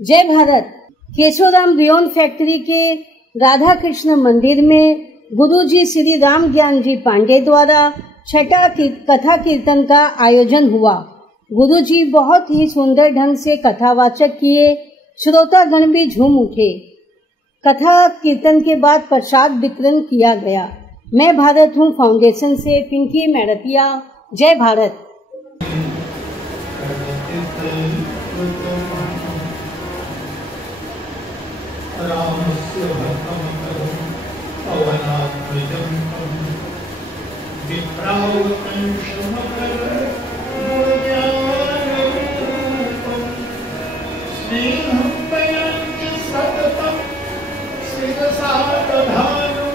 जय Bharat. Keshavram rayon factory के राधा कृष्ण मंदिर में गुरुजी श्री राम ज्ञान जी पांडे द्वारा छठा कथा कीर्तन का आयोजन हुआ। गुरुजी बहुत ही सुंदर ढंग से कथावाचक किए, श्रोतागण भी झूम उठे। कथा कीर्तन के बाद प्रसाद वितरण किया गया। मैं भारत हूँ फाउंडेशन से पिंकी मैडतिया। जय भारत। रामस्य भक्तं करो पवनात्मजं विप्रावतं शमकर गुणज्ञानरूपं स्नेहं पयञ्च सततं शिरसा दधानं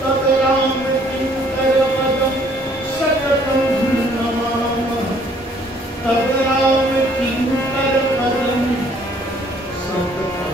तत् रामकिङ्करपदं सततं नमामः। तत् रामकिङ्करपदं सततं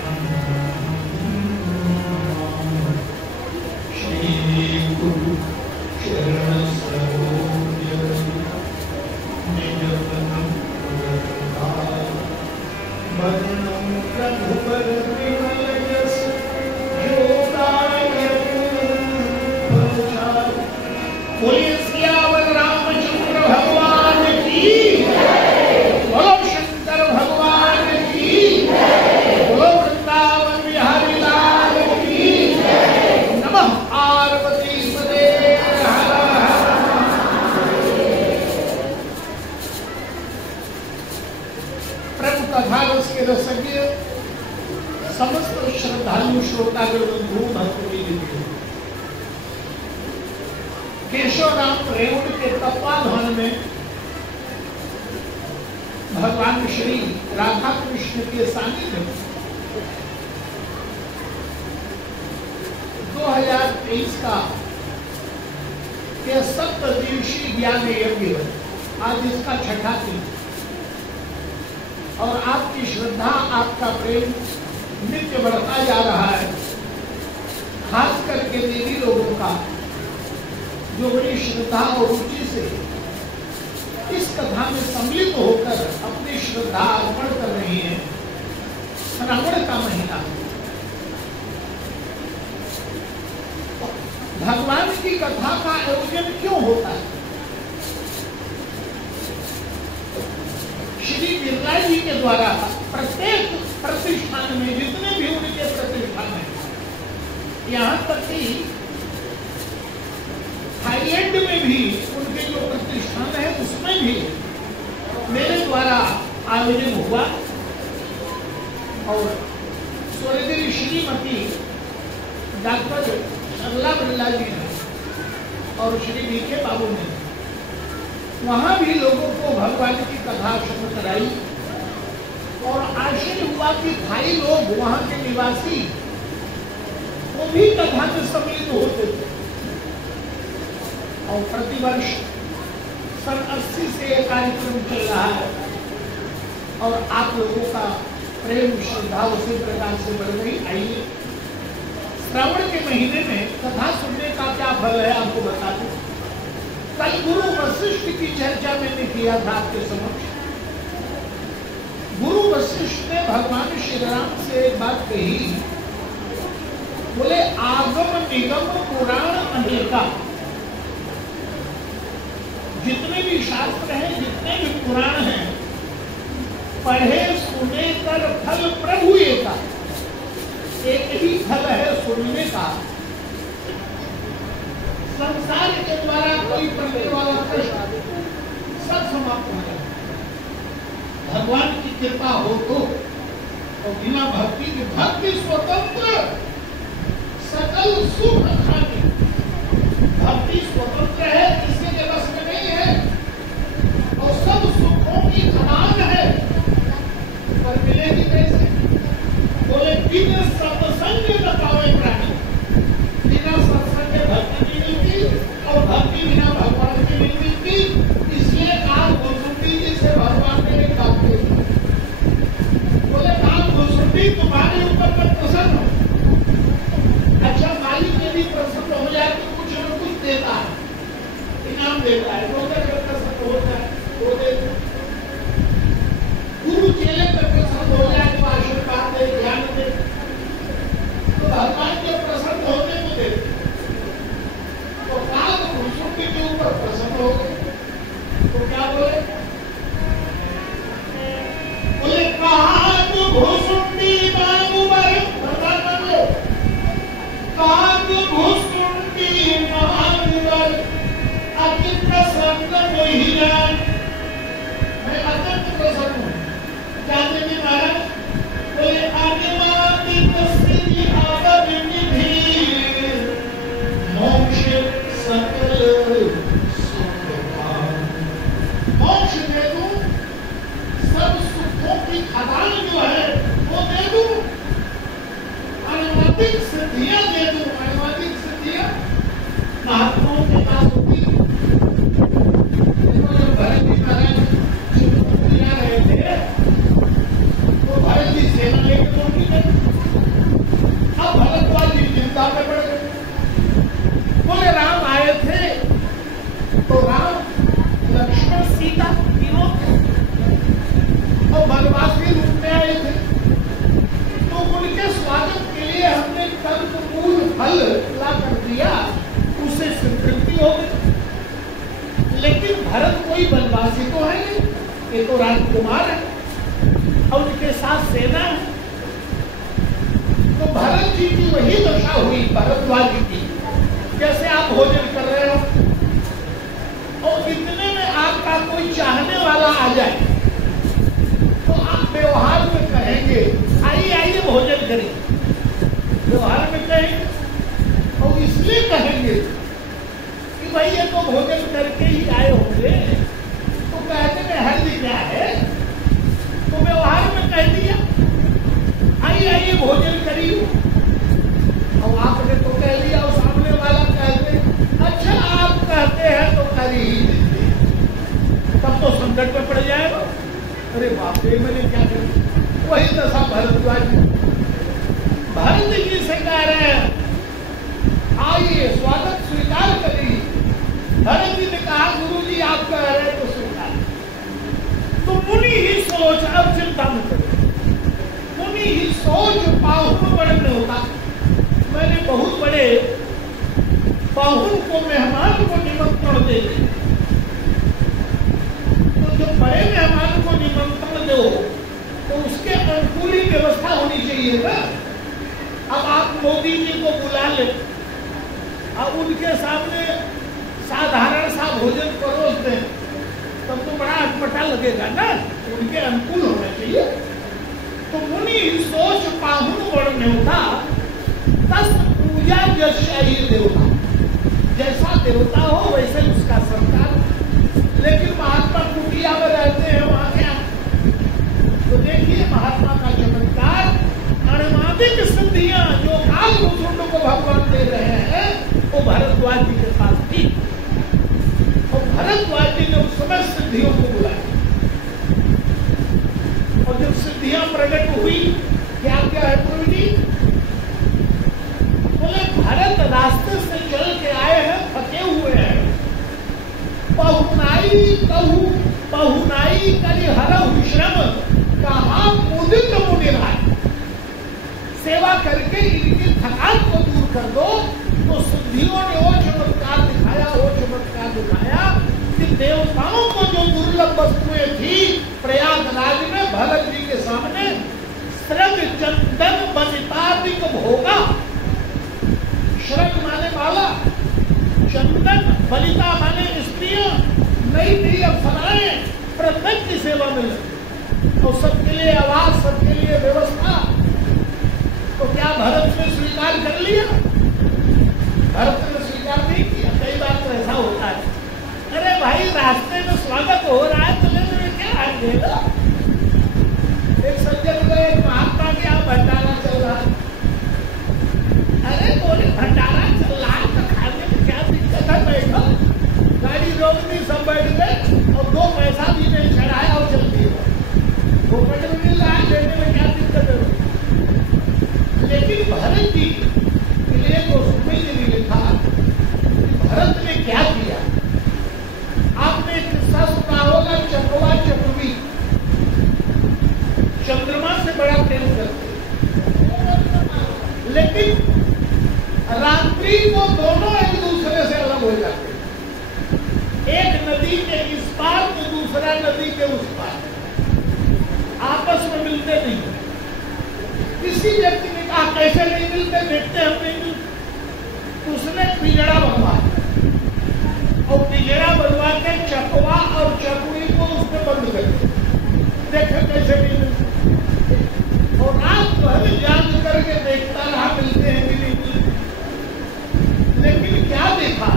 समस्त श्रद्धालु श्रोतागण बंधु भक्तों, केशवराम रेवण के तत्वाधान में भगवान श्री राधा कृष्ण के सानिध्य में 2023 का यह 7 दिवसीय ज्ञान यज्ञ आज इसका छठा दिन और आपकी श्रद्धा, आपका प्रेम नित्य बढ़ता जा रहा है। खास करके देवी लोगों का जो बड़ी श्रद्धा और रुचि से इस कथा में सम्मिलित होकर अपनी श्रद्धा अर्पण कर रही है। श्रावण का महीना भगवान की कथा का आयोजन क्यों होता है? श्री बिरला जी के द्वारा प्रत्येक प्रतिष्ठान में जितने भी उनके प्रतिष्ठान हैं, यहाँ तक कि थाईलैंड में भी उनके जो प्रतिष्ठान है उसमें भी मेरे द्वारा आयोजन हुआ और स्वर्गीय श्रीमती डॉक्टर सरला बिरला जी ने और श्री बीके बाबू ने वहां भी लोगों को भगवान की कथा श्रवण कराई और आश्चर्य हुआ कि थाई लोग वहां के निवासी वो भी कथा में सम्मिलित होते थे। और प्रतिवर्ष सन 80 से यह कार्यक्रम चल रहा है और आप लोगों का प्रेम श्रद्धा उसी प्रकार से बढ़ रही। आइए श्रावण के महीने में कथा सुनने का क्या फल है आपको बता दूं। कल गुरु वशिष्ठ की चर्चा मैंने किया था आपके समक्ष। गुरु वशिष्ठ ने भगवान श्री राम से एक बात कही, बोले आगम निगम पुराण अनेका, जितने भी शास्त्र हैं, जितने भी पुराण हैं, पढ़े सुने कर फल प्रभु एका। एक ही फल है सुनने का। संसार के द्वारा कोई पढ़ने वाला प्रश्न सब समाप्त हो जाए। भगवान की कृपा हो तो और बिना भक्ति की भक्ति स्वतंत्र सकल सुख खाती। भक्ति स्वतंत्र है, किसी के बस में नहीं है और सब सुखों की खदान है, पर मिलेगी कैसे? बोले बिना सत्संग न पावे प्राणी। बिना सत्संग भक्ति नहीं मिलती और भक्ति बिना भगवान की नहीं मिलती। इसलिए काल घुसुंडी जी से भगवान ने कहा, बोले काल घुसुंडी तुम्हारे ऊपर पर प्रसन्न हो। अच्छा, मालिक यदि प्रसन्न हो जाए तो कुछ न कुछ देता है, इनाम देता है। प्रसन्न हो जाए वो दे। गुरु चेले पर प्रसन्न हो जाए तो आशीर्वाद क्या बोले? बोले काग भुसुंडी बाबूबर, काग भुसुंडी बाबूबर अति प्रसन्न मोहिरान। मैं अत्यंत प्रसन्न हूँ। क्या देवी महाराज? बोले आदिमादित श्री आवर निधि मोक्ष सकल सुखदान। मोक्ष दे दूं, सब सुखों की खदान जो है वो दे दूं, अनुवादिक सिद्धियां दे दूं। अनुवादिक सिद्धियां महात्माओं के पास होती है। जब भरत जी महाराज जा रहे थे तो भरत जी सेना लेकर पहुंची गए। अब भरद्वाज जी चिंता में पड़ गए। बोले राम आए थे तो राम लक्ष्मण सीता तीनों और वनवासी रूप में आए थे, तो उनके स्वागत के लिए हमने कल्पमूल फल ला कर दिया, उससे संतृप्ति हो गई। लेकिन भरत कोई वनवासी तो है नहीं, ये तो राजकुमार है और उनके साथ सेना है। तो भरत जी की वही दशा हुई भरद्वाज जी की, जैसे आप भोजन कर रहे हो और इतने में आपका कोई चाहने वाला आ जाए तो आप व्यवहार में कहेंगे आइए आइए भोजन करें। व्यवहार में कहेंगे और इसलिए कहेंगे कि भाई ये तो भोजन करके ही आए होंगे, तो कहने में हर्ज क्या है? तो व्यवहार में कह दिया आइए आइए भोजन करिए, और आपने तो कह दिया और सामने वाला कहते अच्छा आप कहते हैं तो कर ही देते, तब तो संकट में पड़ जाएगा। अरे बाप रे मैंने क्या कर। वही दशा भरद्वाज भरत जी से कह रहे हैं आइए स्वागत स्वीकार करिए। भरत जी ने कहा गुरु जी आप कह रहे हैं तो स्वीकार। तो मुनि ही सोच, अब चिंता मत करो, मुनि ही सोच पाहुन बड़े में होता। मैंने बहुत बड़े पाहुन को मेहमान को निमंत्रण दे दिया, तो जो बड़े मेहमान को निमंत्रण दो तो उसके अनुकूल ही व्यवस्था होनी चाहिए ना। अब आप मोदी जी को बुला ले और उनके सामने साधारण सा भोजन परोस दें तब तो बड़ा अटपटा लगेगा ना, उनके अनुकूल होना चाहिए। तो मुनि सोच पाहुन वर्ण में होता तस पूजा जशाही देवता, जैसा देवता हो वैसे उसका संतान। लेकिन महात्मा कुटिया में रहते हैं वहां क्या, तो देखिए महात्मा का चमत्कार, अनुवादिक सिद्धियां जो काल भूषुंड को भगवान दे रहे हैं वो भरद्वाज जी के पास थी, और भरद्वाज जी ने उस समय सिद्धियों को बुलाया। और जब सिद्धियां प्रकट हुई क्या क्या है गुरु जी? बोले भरत रास्ते से चल के आए हैं, थके हुए हैं, पहुनाई करी हरहु श्रम कहा मुदित मुनि भाई। सेवा करके इनकी थकान को दूर कर दो। तो सिद्धियों ने वो चमत्कार दिखाया कि देवताओं को जो दुर्लभ वस्तुएं थी प्रयागराज में भरत जी के सामने श्रग चंदन बनितादिक भोगा। श्रग माने माला, चंदन बलिता माने स्त्रियां, नई नई अप्सराएं प्रत्येक की सेवा में लगी और सबके लिए आवाज, सबके लिए व्यवस्था। तो क्या भरत ने स्वीकार कर लिया? भरत ने स्वीकार नहीं किया। कई बार तो ऐसा होता है, अरे भाई रास्ते में स्वागत हो रहा है तो लेने में क्या हाथ देगा। एक सज्जन को एक महात्मा के यहाँ भंडारा चल रहा है, अरे बोले भंडारा चल रहा है तो खाने में क्या दिक्कत है, बैठो। गाड़ी रोक दी, सब बैठ गए और 2 पैसा भी नहीं चढ़ाया और चल दिए। वो पेट्रोल मिल रहा है, लेने में क्या दिक्कत है। लेकिन भरत जी के लिए तो सुमित जी ने लिखा, भरत ने क्या किया। आपने किस्सा सुना होगा, चकवा चकवी चंद्रमा से बड़ा प्रेम करते, लेकिन रात्रि को दोनों एक दूसरे से अलग हो जाते। एक नदी के इस पार तो दूसरा नदी के उस पार, आपस में मिलते नहीं। किसी व्यक्ति ने कहा कैसे नहीं मिलते, देखते हम नहीं मिलते। उसने पिंजड़ा बनवाया और पिंजड़ा बनवा के चकवा और चकुई को उसने बंद कर दिया, देखे कैसे नहीं मिलते। और रात भर जाग करके देखता रहा मिलते हैं कि नहीं मिलते। लेकिन क्या देखा,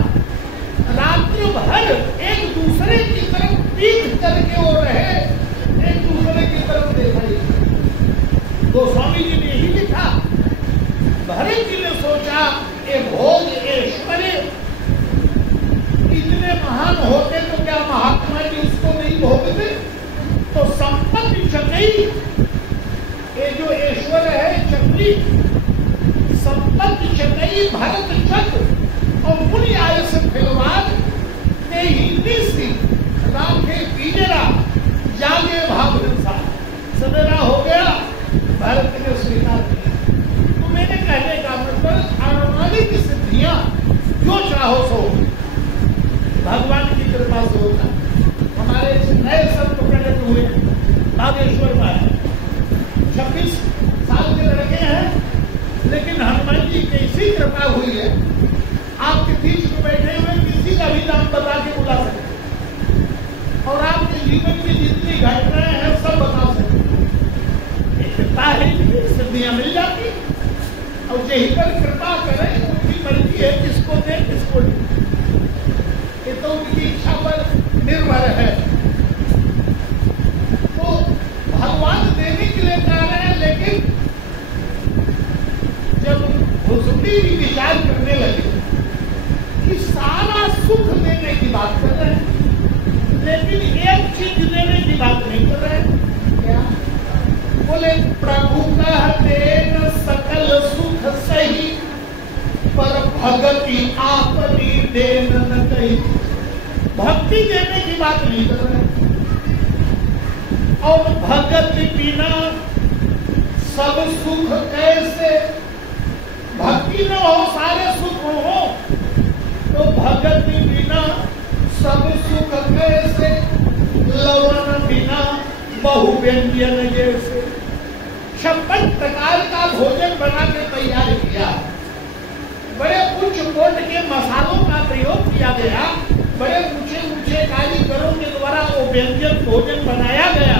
रात्रि भर एक दूसरे की तरफ पीठ करके वो रहे, एक दूसरे की तरफ देखा। गोस्वामी जी ने यही लिखा। भरत जी ने सोचा ये भोग ऐश्वर्य इतने महान होते तो क्या महात्मा जी उसको नहीं भोगते। तो संपत्ति चकई, ये जो ऐश्वर्य है चकली, संपत्ति चकई भरत चक्र और मुनि आय से फिलवाद ते हिंदी सी राखे पिंजरा जागे भाव संसार। सवेरा हो गया, भारत ने स्वीकार किया। तो मैंने कहने का मतलब अनुमानिक सिद्धियां जो चाहो सो भगवान की कृपा से होता। हमारे नए संत प्रकट हुए बागेश्वर में 26 साल के लड़के हैं, लेकिन हनुमान जी की ऐसी कृपा हुई है, आपके बीच में बैठे हुए किसी का भी नाम बता के बुला सकते और आपके जीवन की जितनी घटनाएं हैं सब बता सकते। कृपा है, सिद्धियां मिल जाती और यही पर कृपा करें, उनकी मर्जी है किसको दे किसको नहीं, ये तो उनकी इच्छा पर निर्भर है। तो भगवान देने के लिए कह रहे हैं, लेकिन जब भुसुंडी भी विचार करने लगे कि सारा सुख देने की बात कर रहे हैं, लेकिन एक चीज देने की बात नहीं कर रहे हैं। क्या बोले, प्रभु कहते न सकल सुख सही, पर भगति आपनी देन न कही। भक्ति देने की बात नहीं कर रहे। और भगति बिना सब सुख कैसे, भक्ति न हो सारे सुख हो, तो भगति बिना सब सुख कैसे, लवन बिना बहु व्यंजन जैसे। 56 प्रकार का भोजन बना के तैयार किया, बड़े उच्च कोट के मसालों का प्रयोग किया गया, बड़े ऊंचे कारीगरों के द्वारा वो व्यंजन भोजन बनाया गया,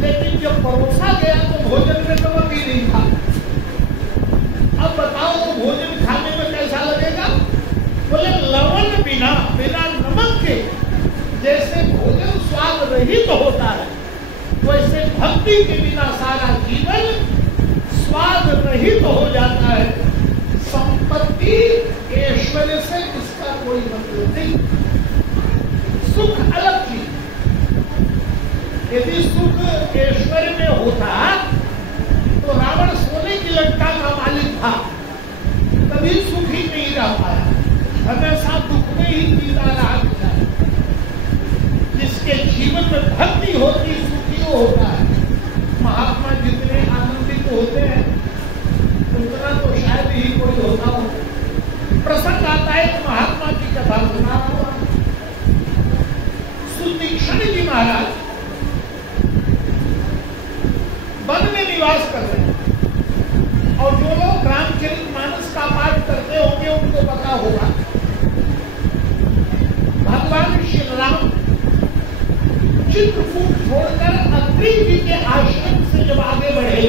लेकिन जब परोसा गया तो भोजन में नमक ही नहीं था। अब बताओ वो भोजन खाने में कैसा लगेगा। बोले लवण बिना नमक के जैसे भोजन स्वाद रहित होता है, वैसे भक्ति के बिना सारा जीवन स्वाद रहित हो जाता है। संपत्ति ऐश्वर्य से इसका कोई मतलब नहीं। सुख अलग चीज। यदि सुख ऐश्वर्य में होता तो रावण सोने की लंका का मालिक था, कभी सुख ही नहीं रह पाया, हमेशा दुख में ही जीता रहा। जिसके जीवन में भक्ति होती सुखी होता है। महात्मा जितने आनंदित होते हैं उतना तो शायद ही कोई होता हो। प्रसंग आता है तो महात्मा की कथा सुना हुआ। सुतीक्षण जी महाराज वन में निवास कर रहे हैं और जो लोग रामचरितमानस का पाठ करते होंगे उनको पता होगा, भगवान श्री राम चित्रकूट छोड़कर अत्रि जी के आश्रम से जब आगे बढ़े